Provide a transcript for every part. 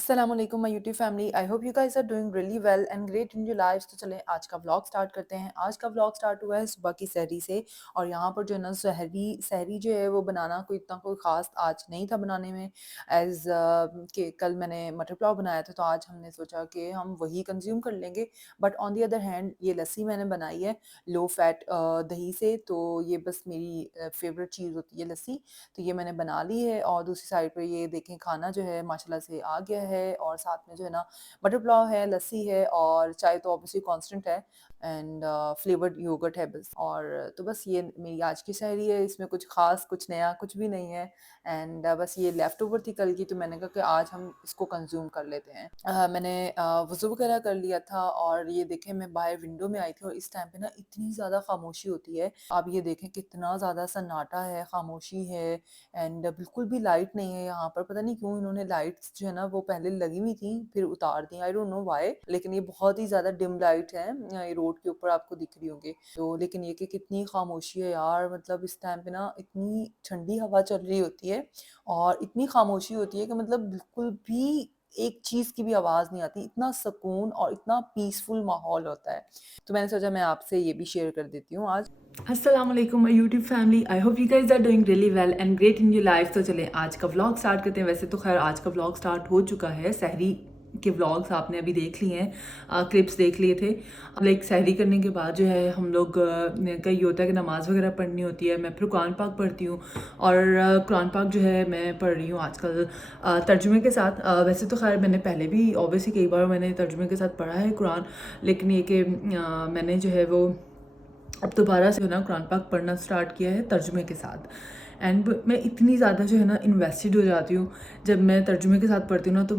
अस्सलाम वालेकुम my YouTube family. I hope you guys are doing really well and great in your lives. तो चलें आज का व्लॉग स्टार्ट करते हैं। आज का व्लॉग स्टार्ट हुआ है सुबह की सहरी से। और यहाँ पर जो है ना सहरी सहरी जो है वो बनाना कोई ख़ास आज नहीं था बनाने में। एज़ कि कल मैंने मटर पुलाव बनाया था तो आज हमने सोचा कि हम वही कंज्यूम कर लेंगे। But on the other hand ये लस्सी मैंने बनाई है लो फैट दही से। तो ये बस मेरी फेवरेट चीज़ होती है लस्सी। तो ये मैंने बना ली है और दूसरी साइड पे ये देखें खाना जो है माशाल्लाह से आ गया है। और साथ में जो है ना बटर पुलाव है, लस्सी है और चाय तो ऑब्वियसली कांस्टेंट है एंड फ्लेवर्ड योगर्ट है बस। और तो बस ये मेरी आज की सहरी है। इसमें कुछ ख़ास कुछ नया कुछ भी नहीं है एंड बस ये लेफ्ट ओवर थी कल की तो मैंने कहा कि आज हम इसको कंज्यूम कर लेते हैं। मैंने वज़ू वगैरह कर लिया था और ये देखें मैं बाहर विंडो में आई थी और इस टाइम पे ना इतनी ज़्यादा खामोशी होती है। आप ये देखें कितना ज़्यादा सन्नाटा है, खामोशी है एंड बिल्कुल भी लाइट नहीं है यहाँ पर। पता नहीं क्यों इन्होंने लाइट्स जो है ना वो पहले लगी हुई थी फिर उतार दी, आई डोंट नो व्हाई। लेकिन ये बहुत ही ज़्यादा डिम लाइट है, ये रोड के ऊपर आपको दिख रही होंगी। तो लेकिन ये कि कितनी खामोशी है यार, मतलब इस टाइम पे ना इतनी ठंडी हवा चल रही होती है और इतनी खामोशी होती है कि मतलब बिल्कुल भी एक चीज़ की भी आवाज़ नहीं आती। इतना सुकून और इतना पीसफुल माहौल होता है। तो मैंने सोचा मैं आपसे ये भी शेयर कर देती हूँ आज। अस्सलाम वालेकुम my YouTube family. I hope you guys are doing really well and great in your life. तो चलें आज का व्लॉग स्टार्ट करते हैं। वैसे तो खैर आज का व्लॉग स्टार्ट हो चुका है। सहरी के व्लॉग्स आपने अभी देख लिए हैं, क्लिप्स देख लिए थे। लाइक सहरी करने के बाद जो है हम लोग कई होता है कि नमाज़ वगैरह पढ़नी होती है। मैं फिर कुरान पाक पढ़ती हूँ और कुरान पाक जो है मैं पढ़ रही हूँ आजकल तर्जुमे के साथ। वैसे तो खैर मैंने पहले भी ऑब्वियसली कई बार मैंने तर्जुमे के साथ पढ़ा है कुरान, लेकिन ये कि मैंने जो है वो अब दोबारा से ना कुरान पाक पढ़ना स्टार्ट किया है तर्जुमे के साथ। एंड मैं इतनी ज़्यादा जो है ना इन्वेस्टेड हो जाती हूँ जब मैं तर्जुमे के साथ पढ़ती हूँ ना। तो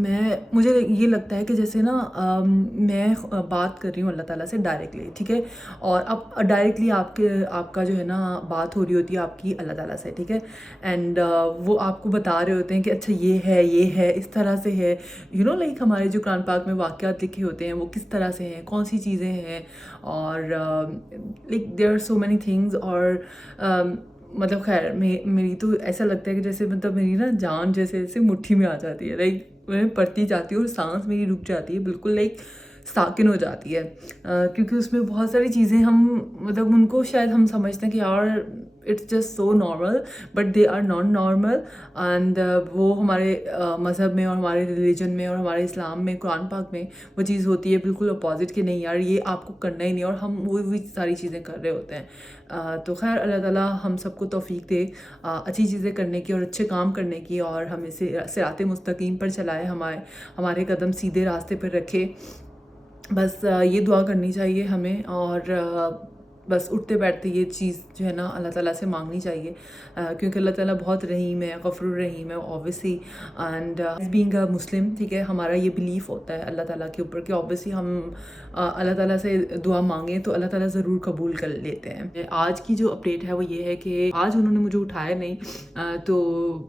मुझे ये लगता है कि जैसे ना मैं बात कर रही हूँ अल्लाह ताला से डायरेक्टली, ठीक है। और अब डायरेक्टली आपका जो है ना बात हो रही होती है आपकी अल्लाह ताला से, ठीक है। एंड वो आपको बता रहे होते हैं कि अच्छा ये है इस तरह से है, लाइक हमारे जो कुरान पाक में वाक़यात लिखे होते हैं वो किस तरह से हैं, कौन सी चीज़ें हैं। और like there are so many things. और मतलब खैर मेरी तो ऐसा लगता है कि जैसे मतलब मेरी ना जान जैसे जैसे मुट्ठी में आ जाती है। लाइक मैं पढ़ती जाती हूँ और सांस मेरी रुक जाती है बिल्कुल, लाइक साकिन हो जाती है। क्योंकि उसमें बहुत सारी चीज़ें हम मतलब उनको शायद हम समझते हैं कि यार it's just so normal, but they are not normal. And वो हमारे मज़हब में और हमारे रिलीजन में और हमारे इस्लाम में कुरान पाक में वो चीज़ होती है बिल्कुल अपोजिट कि नहीं यार ये आपको करना ही नहीं, और हम वो सारी चीज़ें कर रहे होते हैं। तो खैर अल्लाह ताला हम सबको तौफीक दे अच्छी चीज़ें करने की और अच्छे काम करने की, और हमें सिराते मुस्तकीम पर चलाए, हमारे कदम सीधे रास्ते पर रखे। बस ये दुआ करनी चाहिए हमें। और बस उठते बैठते ये चीज़ जो है ना अल्लाह ताला से मांगनी चाहिए, क्योंकि अल्लाह ताला बहुत रहीम है, गफूर रहीम है ऑब्वियसली। एंड बीइंग अ मुस्लिम, ठीक है, हमारा ये बिलीफ होता है अल्लाह ताला के ऊपर कि ऑब्वियसली हम अल्लाह ताला से दुआ मांगें तो अल्लाह ताला ज़रूर कबूल कर लेते हैं। आज की जो अपडेट है वो ये है कि आज उन्होंने मुझे उठाया नहीं, तो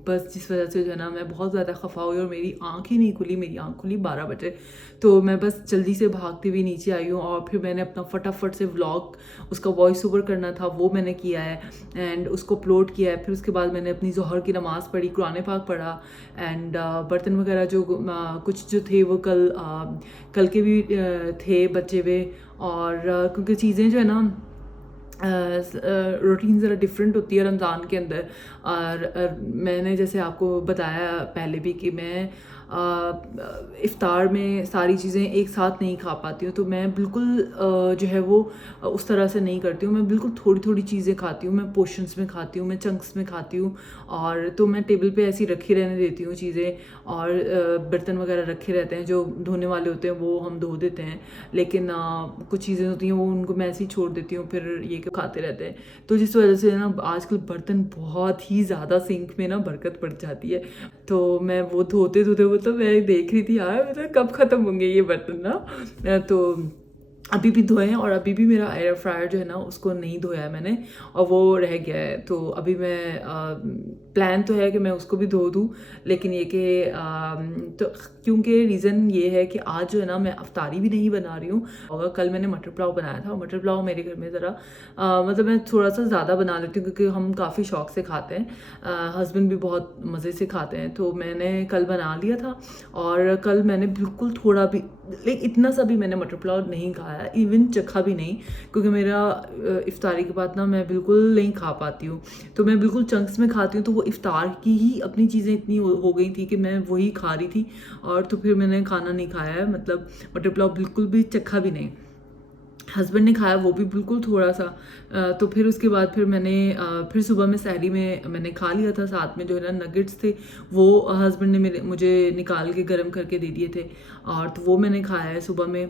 बस जिस वजह से जो है ना मैं बहुत ज़्यादा खफा हुई और मेरी आँख ही नहीं खुली। मेरी आँख खुली 12 बजे, तो मैं बस जल्दी से भागते हुए नीचे आई हूँ और फिर मैंने अपना फटाफट से व्लॉग उसका वॉइस ओवर करना था वो मैंने किया है एंड उसको अपलोड किया है। फिर उसके बाद मैंने अपनी ज़ोहर की नमाज़ पढ़ी, कुरान पाक पढ़ा एंड बर्तन वगैरह जो कुछ जो थे वो कल के भी थे बचे हुए। और क्योंकि चीज़ें जो है ना रूटीन ज़रा डिफरेंट होती है रमज़ान के अंदर। और मैंने जैसे आपको बताया पहले भी कि मैं इफ़्तार में सारी चीज़ें एक साथ नहीं खा पाती हूँ, तो मैं बिल्कुल जो है वो उस तरह से नहीं करती हूँ। मैं बिल्कुल थोड़ी थोड़ी चीज़ें खाती हूँ, मैं पोर्शंस में खाती हूँ, मैं चंक्स में खाती हूँ। और तो मैं टेबल पे ऐसी रखी रहने देती हूँ चीज़ें, और बर्तन वगैरह रखे रहते हैं जो धोने वाले होते हैं वो हम धो देते हैं, लेकिन कुछ चीज़ें होती हैं वो उनको मैं ऐसे ही छोड़ देती हूँ, फिर ये खाते रहते हैं। तो जिस वजह से ना आजकल बर्तन बहुत ही ज़्यादा सिंक में ना बरकत पड़ जाती है। तो मैं वो धोते धोते मतलब मैं देख रही थी यार मतलब कब ख़त्म होंगे ये बर्तन ना। तो अभी भी धोए हैं, और अभी भी मेरा एयर फ्रायर जो है ना उसको नहीं धोया है मैंने, और वो रह गया है। तो अभी मैं प्लान तो है कि मैं उसको भी धो दूँ, लेकिन ये कि तो क्योंकि रीज़न ये है कि आज जो है ना मैं अफ्तारी भी नहीं बना रही हूँ। और कल मैंने मटर पुलाव बनाया था, और मटर पुलाव मेरे घर में ज़रा मतलब मैं थोड़ा सा ज़्यादा बना लेती हूँ क्योंकि हम काफ़ी शौक से खाते हैं, हस्बैंड भी बहुत मज़े से खाते हैं। तो मैंने कल बना लिया था, और कल मैंने बिल्कुल थोड़ा भी, लेकिन इतना सा भी मैंने मटर पुलाव नहीं खाया, इवन चखा भी नहीं, क्योंकि मेरा इफ्तारी के बाद ना मैं बिल्कुल नहीं खा पाती हूँ। तो मैं बिल्कुल चंक्स में खाती हूँ, तो वो इफ्तार की ही अपनी चीज़ें इतनी हो गई थी कि मैं वही खा रही थी, और तो फिर मैंने खाना नहीं खाया है, मतलब मटर पुलाव बिल्कुल भी चखा भी नहीं। हस्बैंड ने खाया, वो भी बिल्कुल थोड़ा सा। तो फिर उसके बाद फिर मैंने फिर सुबह में सहरी में मैंने खा लिया था, साथ में जो है ना नगेट्स थे वो हस्बैंड ने मुझे निकाल के गर्म करके दे दिए थे, और तो वो मैंने खाया है सुबह में।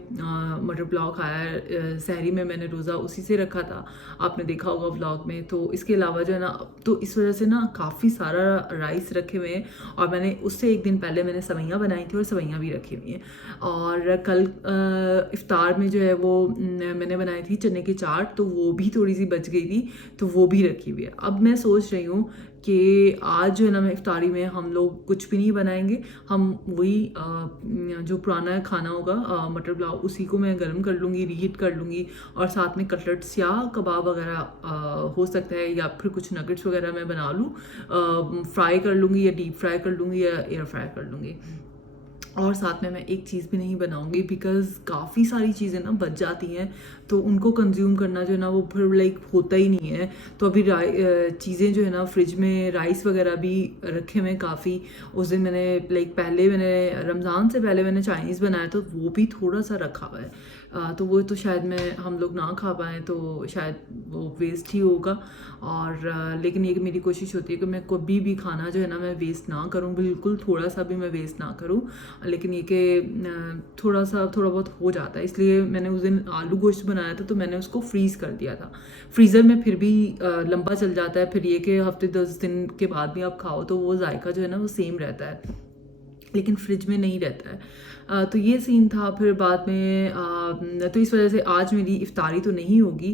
मटर पुलाव खाया है, सहरी में मैंने रोज़ा उसी से रखा था, आपने देखा होगा व्लॉग में। तो इसके अलावा जो है ना, तो इस वजह से ना काफ़ी सारा राइस रखे हुए हैं, और मैंने उससे एक दिन पहले मैंने सवैयाँ बनाई थी, और सवैयाँ भी रखी हुई हैं। और कल इफ्तार में जो है वो मैंने बनाई थी चने की चाट, तो वो भी थोड़ी सी बच गई थी, तो वो भी रखी हुई है। अब मैं सोच रही हूँ कि आज जो है ना मैं इफ्तारी में हम लोग कुछ भी नहीं बनाएंगे, हम वही जो पुराना खाना होगा मटर पुलाव, उसी को मैं गर्म कर लूँगी, रीहीट कर लूँगी, और साथ में कटलेट्स या कबाब वगैरह हो सकता है, या फिर कुछ नगेट्स वगैरह मैं बना लूँ, फ्राई कर लूँगी या डीप फ्राई कर लूँगी या एयर फ्राई कर लूँगी। और साथ में मैं एक चीज़ भी नहीं बनाऊंगी, बिकॉज़ काफ़ी सारी चीज़ें ना बच जाती हैं, तो उनको कंज्यूम करना जो है ना वो फिर लाइक होता ही नहीं है। तो अभी चीज़ें जो है ना फ्रिज में, राइस वगैरह भी रखे हुए हैं काफ़ी। उस दिन मैंने लाइक पहले मैंने रमज़ान से पहले मैंने चाइनीज़ बनाया, तो वो भी थोड़ा सा रखा हुआ है। तो वो तो शायद हम लोग ना खा पाएँ, तो शायद वो वेस्ट ही होगा। और लेकिन ये कि मेरी कोशिश होती है कि मैं कभी भी खाना जो है ना मैं वेस्ट ना करूँ, बिल्कुल थोड़ा सा भी मैं वेस्ट ना करूँ। लेकिन ये कि थोड़ा बहुत हो जाता है, इसलिए मैंने उस दिन आलू गोश्त बनाया था, तो मैंने उसको फ्रीज़ कर दिया था। फ्रीज़र में फिर भी लंबा चल जाता है, फिर ये कि हफ्ते 10 दिन के बाद भी आप खाओ तो वो जायका जो है ना वो सेम रहता है, लेकिन फ्रिज में नहीं रहता है। तो ये सीन था। फिर बाद में तो इस वजह से आज मेरी इफ्तारी तो नहीं होगी,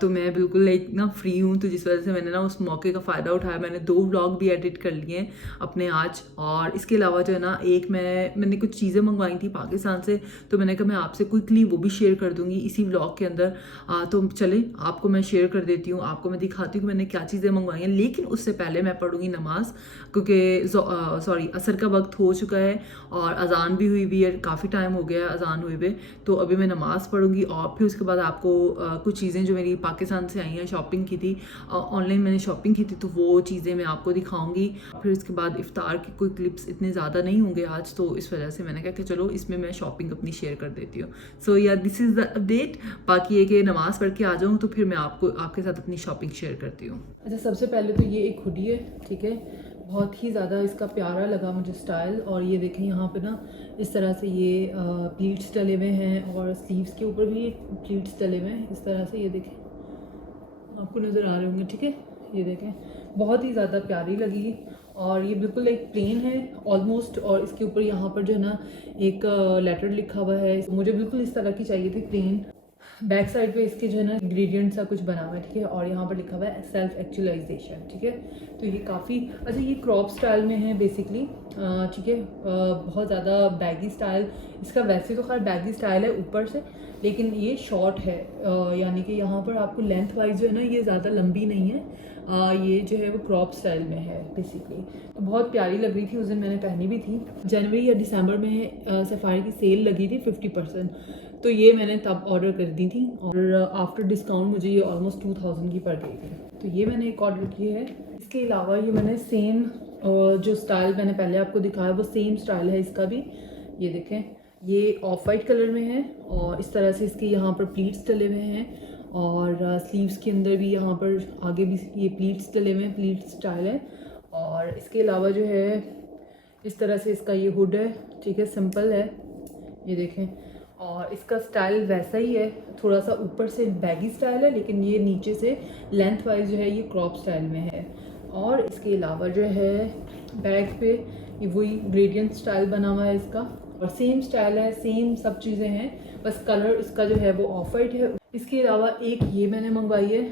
तो मैं बिल्कुल लाइक ना फ्री हूँ, तो जिस वजह से मैंने ना उस मौके का फ़ायदा उठाया। मैंने 2 व्लॉग भी एडिट कर लिए हैं अपने आज, और इसके अलावा जो है ना एक मैंने कुछ चीज़ें मंगवाई थी पाकिस्तान से, तो मैंने कहा मैं आपसे क्विकली वो भी शेयर कर दूँगी इसी व्लॉग के अंदर। तो चले आपको मैं शेयर कर देती हूँ, आपको मैं दिखाती हूँ कि मैंने क्या चीज़ें मंगवाई हैं। लेकिन उससे पहले मैं पढ़ूँगी नमाज़, क्योंकि सॉरी असर का वक्त हो चुका है, और अज़ान भी हुई भी है, काफ़ी टाइम हो गया अज़ान हुए हुए। तो अभी मैं नमाज़ पढ़ूंगी, और फिर उसके बाद आपको कुछ चीज़ें जो मेरी पाकिस्तान से आई हैं, शॉपिंग की थी, ऑनलाइन मैंने शॉपिंग की थी, तो वो चीज़ें मैं आपको दिखाऊंगी। फिर उसके बाद इफ्तार के कोई क्लिप्स इतने ज़्यादा नहीं होंगे आज, तो इस वजह से मैंने कहा कि चलो इसमें मैं शॉपिंग अपनी शेयर कर देती हूँ। सो या दिस इज़ द अपडेट। बाकी ये कि नमाज़ पढ़ के आ जाऊँ तो फिर मैं आपके साथ अपनी शॉपिंग शेयर करती हूँ। अच्छा, सबसे पहले तो ये एक हुडी है, ठीक है, बहुत ही ज़्यादा इसका प्यारा लगा मुझे स्टाइल। और ये देखें यहाँ पे ना इस तरह से ये प्लीट्स डले हुए हैं, और स्लीव्स के ऊपर भी प्लीट्स डले हुए हैं इस तरह से, ये देखें आपको नज़र आ रहे होंगे, ठीक है, ये देखें बहुत ही ज़्यादा प्यारी लगी। और ये बिल्कुल एक प्लेन है ऑलमोस्ट, और इसके ऊपर यहाँ पर जो है ना एक लेटर लिखा हुआ है। मुझे बिल्कुल इस तरह की चाहिए थी प्लेन। बैक साइड पे इसके जो है ना इंग्रेडिएंट सा कुछ बना हुआ है, ठीक है, और यहाँ पर लिखा हुआ है सेल्फ एक्चुअलाइजेशन, ठीक है। तो ये काफ़ी अच्छा, ये क्रॉप स्टाइल में है बेसिकली, ठीक है, बहुत ज़्यादा बैगी स्टाइल इसका। वैसे तो खैर बैगी स्टाइल है ऊपर से, लेकिन ये शॉर्ट है, यानी कि यहाँ पर आपको लेंथ वाइज जो है ना ये ज़्यादा लंबी नहीं है, ये जो है वो क्रॉप स्टाइल में है बेसिकली। तो बहुत प्यारी लग रही थी, उस दिन मैंने पहनी भी थी। जनवरी या दिसंबर में सफारी की सेल लगी थी 50%, तो ये मैंने तब ऑर्डर कर दी थी, और आफ्टर डिस्काउंट मुझे ये ऑलमोस्ट 2000 की पड़ गई थी। तो ये मैंने एक ऑर्डर की है। इसके अलावा ये मैंने सेम जो स्टाइल मैंने पहले आपको दिखाया वो सेम स्टाइल है इसका भी। ये देखें, ये ऑफ वाइट कलर में है, और इस तरह से इसके यहाँ पर प्लीट्स डले हुए हैं, और स्लीव्स के अंदर भी यहाँ पर आगे भी ये प्लीट्स डले हुए हैं, प्लीट स्टाइल है। और इसके अलावा जो है इस तरह से इसका ये हुड है, ठीक है, सिंपल है, ये देखें। और इसका स्टाइल वैसा ही है, थोड़ा सा ऊपर से बैगी स्टाइल है, लेकिन ये नीचे से लेंथ वाइज जो है ये क्रॉप स्टाइल में है। और इसके अलावा जो है बैक पे ये वही ग्रेडियंट स्टाइल बना हुआ है इसका, और सेम स्टाइल है, सेम सब चीज़ें हैं, बस कलर इसका जो है वो ऑफ वाइट है। इसके अलावा एक ये मैंने मंगवाई है,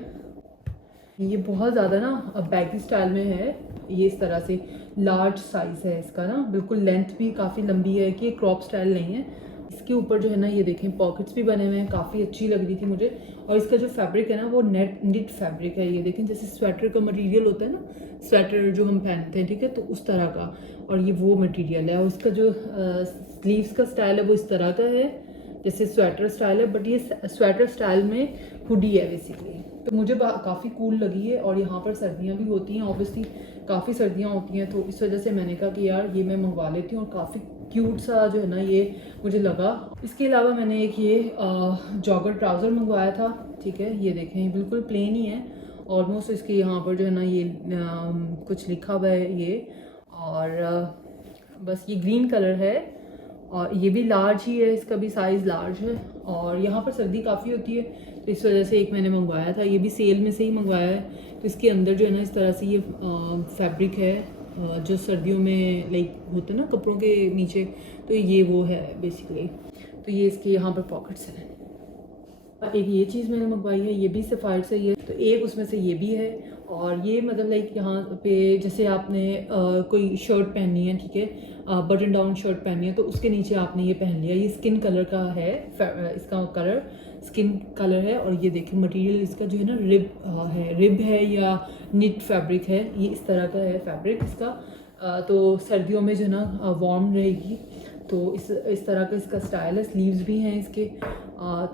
ये बहुत ज़्यादा ना बैगी स्टाइल में है, ये इस तरह से लार्ज साइज़ है इसका ना, बिल्कुल लेंथ भी काफ़ी लंबी है कि क्रॉप स्टाइल नहीं है। इसके ऊपर जो है ना ये देखें पॉकेट्स भी बने हुए हैं, काफ़ी अच्छी लग रही थी मुझे। और इसका जो फैब्रिक है ना वो निट फैब्रिक है, ये देखें जैसे स्वेटर का मटेरियल होता है ना, स्वेटर जो हम पहनते हैं, ठीक है, तो उस तरह का, और ये वो मटेरियल है। और इसका जो स्लीव्स का स्टाइल है वो इस तरह का है जैसे स्वेटर स्टाइल है, बट ये स्वेटर स्टाइल में हुडी है बेसिकली। तो मुझे काफ़ी कूल लगी है, और यहाँ पर सर्दियाँ भी होती हैं, ऑब्वियसली काफ़ी सर्दियाँ होती हैं, तो इस वजह से मैंने कहा कि यार ये मैं मंगवा लेती हूँ, और काफ़ी क्यूट सा जो है ना ये मुझे लगा। इसके अलावा मैंने एक ये जॉगर ट्राउज़र मंगवाया था, ठीक है, ये देखें ये बिल्कुल प्लेन ही है ऑलमोस्ट। इसके यहाँ पर जो है ना ये कुछ लिखा हुआ है ये, और बस ये ग्रीन कलर है, और ये भी लार्ज ही है, इसका भी साइज़ लार्ज है। और यहाँ पर सर्दी काफ़ी होती है, तो इस वजह से एक मैंने मंगवाया था, ये भी सेल में से ही मंगवाया है। तो इसके अंदर जो है ना इस तरह से ये फैब्रिक है जो सर्दियों में लाइक होते हैं ना कपड़ों के नीचे, तो ये वो है बेसिकली। तो ये इसके यहाँ पर पॉकेट्स हैं। एक ये चीज़ मैंने मंगवाई है, ये भी सफ़ायर से ही है, तो एक उसमें से ये भी है। और ये मतलब लाइक यहाँ पे जैसे आपने कोई शर्ट पहननी है, ठीक है, बटन डाउन शर्ट पहननी है, तो उसके नीचे आपने ये पहन लिया। ये स्किन कलर का है, इसका कलर स्किन कलर है। और ये देखिए मटेरियल इसका जो है ना रिब है या निट फैब्रिक है, ये इस तरह का है फैब्रिक इसका। तो सर्दियों में जो है ना वार्म रहेगी, तो इस तरह का इसका स्टाइल है। स्लीव्स भी हैं इसके,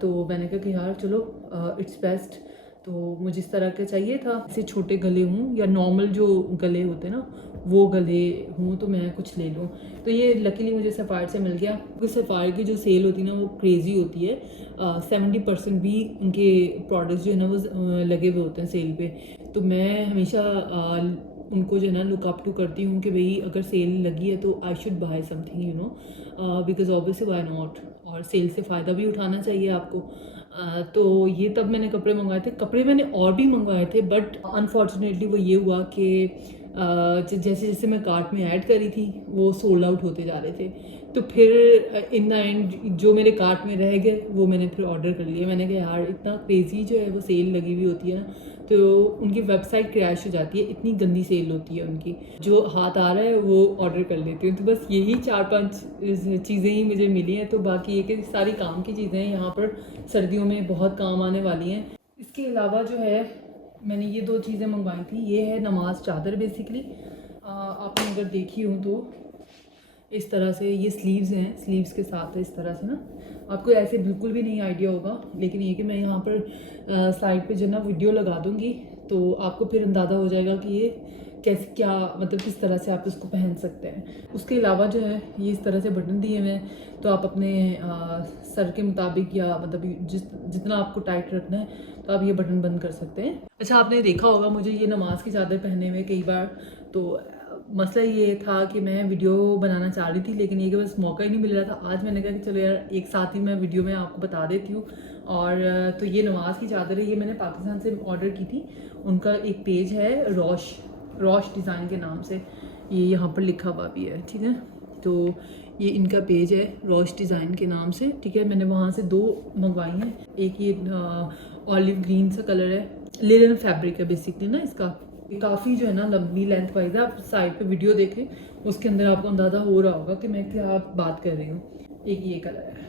तो मैंने कहा कि यार चलो इट्स बेस्ट, तो मुझे इस तरह का चाहिए था। ऐसे छोटे गले हों या नॉर्मल जो गले होते हैं ना वो गले हों, तो मैं कुछ ले लूँ। तो ये लकीली मुझे सफ़ायर से मिल गया, क्योंकि सफ़ायर की जो सेल होती है ना वो क्रेज़ी होती है। 70% भी उनके प्रोडक्ट्स जो है ना वो लगे हुए होते हैं सेल पे। तो मैं हमेशा उनको जो है ना लुक अप टू करती हूँ कि भाई अगर सेल लगी है तो I should buy something, you know, because obviously why not, और सेल से फ़ायदा भी उठाना चाहिए आपको। तो ये तब मैंने कपड़े मंगवाए थे। कपड़े मैंने और भी मंगवाए थे, बट अनफॉर्चुनेटली वो ये हुआ कि जैसे जैसे मैं कार्ट में ऐड करी थी वो सोल्ड आउट होते जा रहे थे। तो फिर इन द एंड जो मेरे कार्ट में रह गए वो मैंने फिर ऑर्डर कर लिए। मैंने कहा यार इतना क्रेज़ी जो है वो सेल लगी हुई होती है ना, तो उनकी वेबसाइट क्रैश हो जाती है, इतनी गंदी सेल होती है उनकी, जो हाथ आ रहा है वो ऑर्डर कर लेती हूँ। तो बस यही 4-5 चीज़ें ही मुझे मिली हैं, तो बाकी ये सारी काम की चीज़ें हैं, यहाँ पर सर्दियों में बहुत काम आने वाली हैं। इसके अलावा जो है मैंने ये 2 चीज़ें मंगवाई थी। ये है नमाज चादर बेसिकली, आपने अगर देखी हो तो इस तरह से ये स्लीव्स हैं, स्लीव्स के साथ है इस तरह से ना, आपको ऐसे बिल्कुल भी नहीं आइडिया होगा, लेकिन ये कि मैं यहाँ पर साइड पे जो ना वीडियो लगा दूँगी, तो आपको फिर अंदाज़ा हो जाएगा कि ये कैसे क्या मतलब किस तरह से आप इसको पहन सकते हैं। उसके अलावा जो है ये इस तरह से बटन दिए हुए हैं, तो आप अपने सर के मुताबिक या मतलब जितना आपको टाइट रखना है तो आप ये बटन बंद कर सकते हैं। अच्छा, आपने देखा होगा मुझे ये नमाज की चादर पहने हुए कई बार, तो मसला ये था कि मैं वीडियो बनाना चाह रही थी, लेकिन ये कि बस मौका ही नहीं मिल रहा था। आज मैंने कहा कि चलो यार एक साथ ही मैं वीडियो में आपको बता देती हूँ। और तो ये नमाज की चादर है, ये मैंने पाकिस्तान से ऑर्डर की थी। उनका एक पेज है रॉश डिज़ाइन के नाम से, ये यहाँ पर लिखा हुआ भी है, ठीक है। तो ये इनका पेज है रॉश डिज़ाइन के नाम से, ठीक है। मैंने वहाँ से 2 मंगवाई हैं। एक ये ऑलिव ग्रीन सा कलर है, लिनन फैब्रिक है बेसिकली ना इसका। काफ़ी जो है ना लंबी लेंथ वाइज है, आप साइड पे वीडियो देखें उसके अंदर आपको अंदाज़ा हो रहा होगा कि मैं क्या बात कर रही हूँ। एक ये कलर है,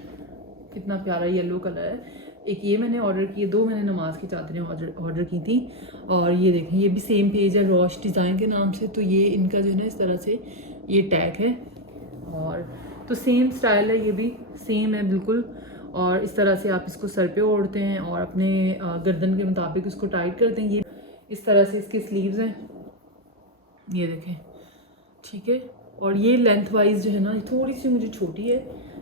कितना प्यारा येलो कलर है। एक ये मैंने ऑर्डर किए, 2 मैंने नमाज की चादरें ऑर्डर की थी। और ये देखें ये भी सेम पेज है रॉश डिज़ाइन के नाम से, तो ये इनका जो है ना इस तरह से ये टैग है, और तो सेम स्टाइल है, ये भी सेम है बिल्कुल। और इस तरह से आप इसको सर पे ओढ़ते हैं और अपने गर्दन के मुताबिक इसको टाइट करते हैं। ये इस तरह से इसके स्लीव्स हैं, ये देखें, ठीक है। और ये लेंथ वाइज जो है ना थोड़ी सी मुझे छोटी है,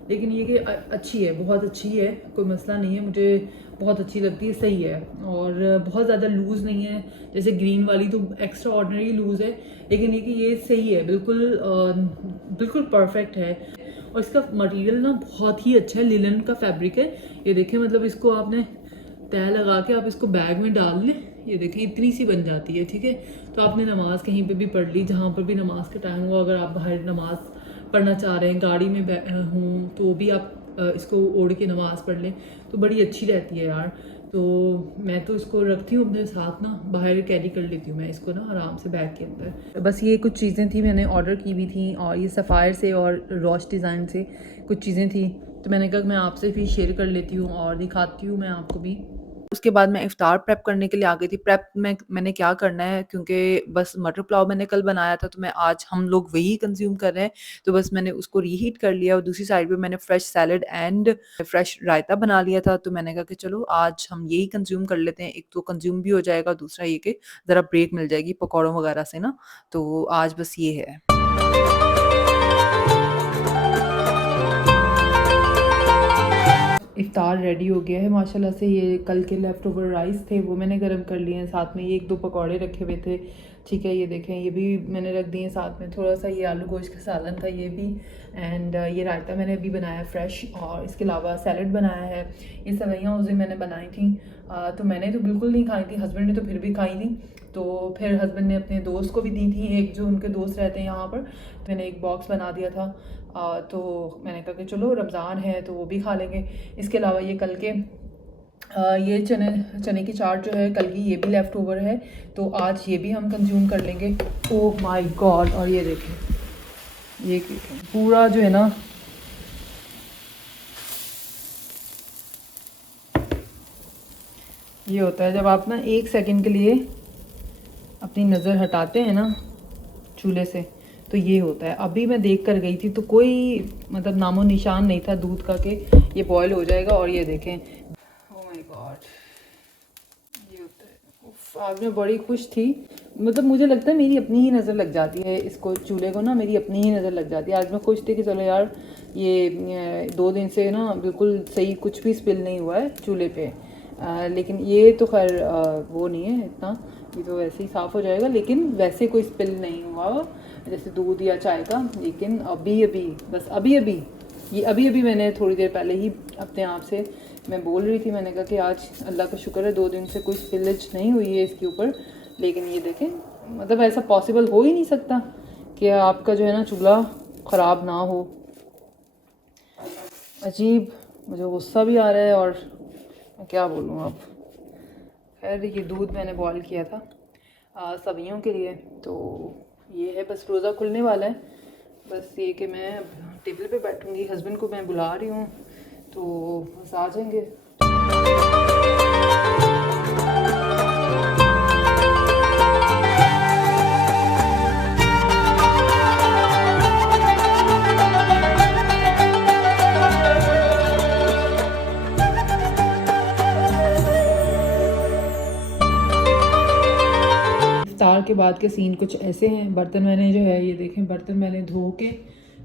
लेकिन ये कि अच्छी है, बहुत अच्छी है, कोई मसला नहीं है, मुझे बहुत अच्छी लगती है, सही है। और बहुत ज़्यादा लूज़ नहीं है, जैसे ग्रीन वाली तो एक्स्ट्रा ऑर्डिनरी लूज़ है, लेकिन ये कि ये सही है, बिल्कुल परफेक्ट है। और इसका मटेरियल ना बहुत ही अच्छा है, लिनन का फैब्रिक है। ये देखें मतलब इसको आपने तय लगा के आप इसको बैग में डाल लें, ये देखिए इतनी सी बन जाती है, ठीक है। तो आपने नमाज़ कहीं पे भी पढ़ ली, जहाँ पर भी नमाज का टाइम हुआ, अगर आप बाहर नमाज पढ़ना चाह रहे हैं, गाड़ी में हूँ, तो भी आप इसको ओढ़ के नमाज़ पढ़ लें तो बड़ी अच्छी रहती है यार। तो मैं तो इसको रखती हूँ अपने साथ ना, बाहर कैरी कर लेती हूँ मैं इसको ना आराम से बैग के अंदर। बस ये कुछ चीज़ें थी मैंने ऑर्डर की हुई थी, और ये सफ़ायर से और रॉश डिज़ाइन से कुछ चीज़ें थी, तो मैंने कहा मैं आपसे भी शेयर कर लेती हूँ और दिखाती हूँ मैं आपको भी। उसके बाद मैं इफ्तार प्रेप करने के लिए आ गई थी। प्रेप में मैंने क्या करना है, क्योंकि बस मटर पुलाव मैंने कल बनाया था, तो मैं आज हम लोग वही कंज़्यूम कर रहे हैं, तो बस मैंने उसको रीहीट कर लिया और दूसरी साइड पे मैंने फ्रेश सैलेड एंड फ्रेश रायता बना लिया था। तो मैंने कहा कि चलो आज हम यही कंज़्यूम कर लेते हैं, एक तो कंज़्यूम भी हो जाएगा, दूसरा ये कि ज़रा ब्रेक मिल जाएगी पकौड़ों वगैरह से ना, तो आज बस ये है। इफ्तार रेडी हो गया है माशाल्लाह से। ये कल के लेफ़्ट ओवर राइस थे, वो मैंने गर्म कर लिए हैं, साथ में ये 1-2 पकौड़े रखे हुए थे, ठीक है। ये देखें ये भी मैंने रख दिए साथ में, थोड़ा सा ये आलू गोश्त का सालन था ये भी, एंड ये रायता मैंने अभी बनाया फ्रेश, और इसके अलावा सैलड बनाया है। ये सेवइयाँ उस दिन मैंने बनाई थी, तो मैंने तो बिल्कुल नहीं खाई थी, हस्बैंड ने तो फिर भी खाई थी, तो फिर हस्बैंड ने अपने दोस्त को भी दी थी, एक जो उनके दोस्त रहते हैं यहाँ पर, तो मैंने एक बॉक्स बना दिया था। तो मैंने कहा कि चलो रमज़ान है तो वो भी खा लेंगे। इसके अलावा ये कल के ये चने की चाट जो है कल की, ये भी लेफ़्ट ओवर है, तो आज ये भी हम कंज्यूम कर लेंगे। Oh my God! और ये देखें, ये पूरा जो है ना, ये होता है जब आप ना 1 सेकंड के लिए अपनी नज़र हटाते हैं ना चूल्हे से, तो ये होता है। अभी मैं देख कर गई थी तो कोई मतलब नामो निशान नहीं था दूध का कि ये बॉयल हो जाएगा, और ये देखें, ओह माय गॉड, ये होता है। उफ, आज मैं बड़ी खुश थी, मतलब मुझे लगता है मेरी अपनी ही नज़र लग जाती है इसको, चूल्हे को ना मेरी अपनी ही नज़र लग जाती है। आज मैं खुश थी कि चलो यार ये 2 दिन से ना बिल्कुल सही, कुछ भी स्पिल नहीं हुआ है चूल्हे पे। लेकिन ये तो खैर वो नहीं है इतना, ये तो वैसे ही साफ़ हो जाएगा, लेकिन वैसे कोई स्पिल नहीं हुआ जैसे दूध या चाय का। लेकिन अभी अभी, बस अभी अभी, ये अभी अभी मैंने थोड़ी देर पहले ही अपने आप से मैं बोल रही थी, मैंने कहा कि आज अल्लाह का शुक्र है 2 दिन से कोई स्पिलेज नहीं हुई है इसके ऊपर। लेकिन ये देखें, मतलब ऐसा पॉसिबल हो ही नहीं सकता कि आपका जो है ना चूल्हा ख़राब ना हो। अजीब, मुझे गुस्सा भी आ रहा है, और मैं क्या बोलूँ अब। खैर ये दूध मैंने बॉयल किया था सब्जियों के लिए, तो ये है, बस रोज़ा खुलने वाला है, बस ये कि मैं टेबल पे बैठूंगी, हस्बैंड को मैं बुला रही हूँ, तो बस आ जाएंगे। इफ्तार के बाद के सीन कुछ ऐसे हैं। बर्तन मैंने जो है, ये देखें, बर्तन मैंने धो के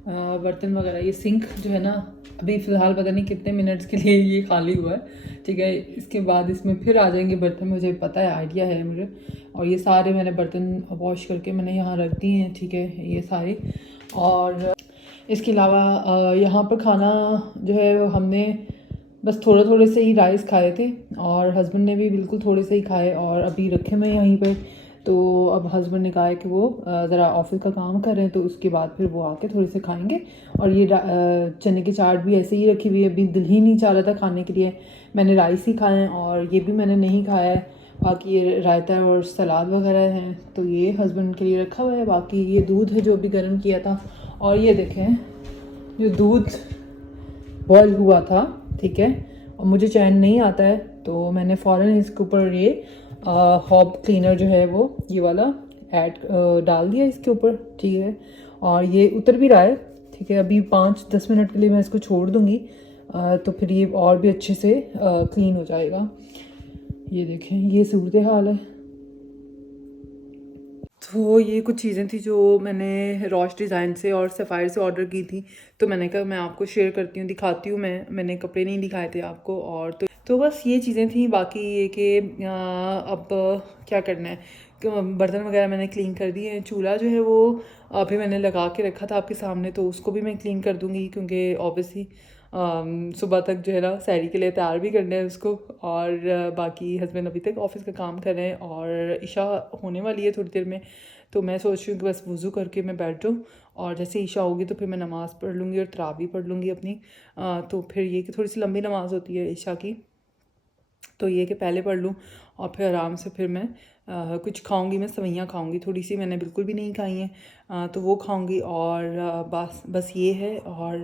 बर्तन वगैरह, ये सिंक जो है ना अभी फ़िलहाल पता नहीं कितने मिनट्स के लिए ये खाली हुआ है, ठीक है। इसके बाद इसमें फिर आ जाएंगे बर्तन, मुझे पता है, आइडिया है मुझे। और ये सारे मैंने बर्तन वॉश करके मैंने यहाँ रख दिए हैं, ठीक है, ये सारे। और इसके अलावा यहाँ पर खाना जो है हमने बस थोड़े थोड़े से ही राइस खाए थे, और हस्बैंड ने भी बिल्कुल थोड़े से ही खाए, और अभी रखे मैं यहीं पे। तो अब हस्बैंड ने कहा है कि वो ज़रा ऑफिस का काम कर रहे हैं, तो उसके बाद फिर वो आके थोड़े से खाएंगे। और ये चने की चाट भी ऐसे ही रखी हुई है, अभी दिल ही नहीं चाह रहा था खाने के लिए, मैंने राइस ही खाए हैं, और ये भी मैंने नहीं खाया है। बाकी ये रायता और सलाद वगैरह हैं, तो ये हस्बैंड के लिए रखा हुआ है। बाकी ये दूध है जो अभी गर्म किया था, और ये देखें जो दूध बॉयल हुआ था, ठीक है। और मुझे चैन नहीं आता है, तो मैंने फ़ौरन इसके ऊपर ये हॉब क्लीनर जो है वो ये वाला ऐड डाल दिया इसके ऊपर, ठीक है। और ये उतर भी रहा है, ठीक है। अभी 5-10 मिनट के लिए मैं इसको छोड़ दूँगी, तो फिर ये और भी अच्छे से क्लीन हो जाएगा। ये देखें, ये सूरत हाल है। तो ये कुछ चीज़ें थी जो मैंने रॉश डिज़ाइन से और सफ़ायर से ऑर्डर की थी, तो मैंने कहा मैं आपको शेयर करती हूँ, दिखाती हूँ। मैंने कपड़े नहीं दिखाए थे आपको, और तो बस ये चीज़ें थी। बाकी ये कि अब क्या करना है, बर्तन वगैरह मैंने क्लीन कर दिए हैं। चूल्हा जो है वो अभी मैंने लगा के रखा था आपके सामने, तो उसको भी मैं क्लीन कर दूँगी, क्योंकि ऑब्वियसली सुबह तक जो है ना सहरी के लिए तैयार भी करना है उसको। और बाकी हस्बैंड अभी तक ऑफिस का काम कर रहे हैं और ईशा होने वाली है थोड़ी देर में, तो मैं सोच रही हूँ कि बस वज़ू करके मैं बैठ जाऊँ और जैसे ईशा होगी तो फिर मैं नमाज़ पढ़ लूँगी और तरावी पढ़ लूँगी अपनी। तो फिर ये कि थोड़ी सी लंबी नमाज़ होती है ईशा की, तो ये कि पहले पढ़ लूँ और फिर आराम से फिर मैं कुछ खाऊंगी। मैं सवैयाँ खाऊंगी, थोड़ी सी मैंने बिल्कुल भी नहीं खाई हैं, तो वो खाऊंगी और बस ये है। और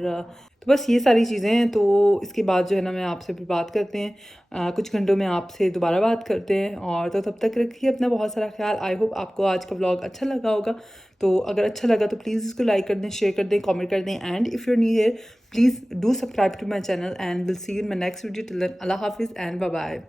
तो बस ये सारी चीज़ें हैं। तो इसके बाद जो है ना मैं आपसे फिर बात करते हैं, कुछ घंटों में आपसे दोबारा बात करते हैं। और तो तब तक रखिए अपना बहुत सारा ख्याल। आई होप आपको आज का व्लॉग अच्छा लगा होगा। तो अगर अच्छा लगा तो प्लीज़ इसको लाइक कर दें, शेयर कर दें, कमेंट कर दें। And if you're new here, please do subscribe to my channel and we'll see you in my next video. Till then, Allah Hafiz and bye bye.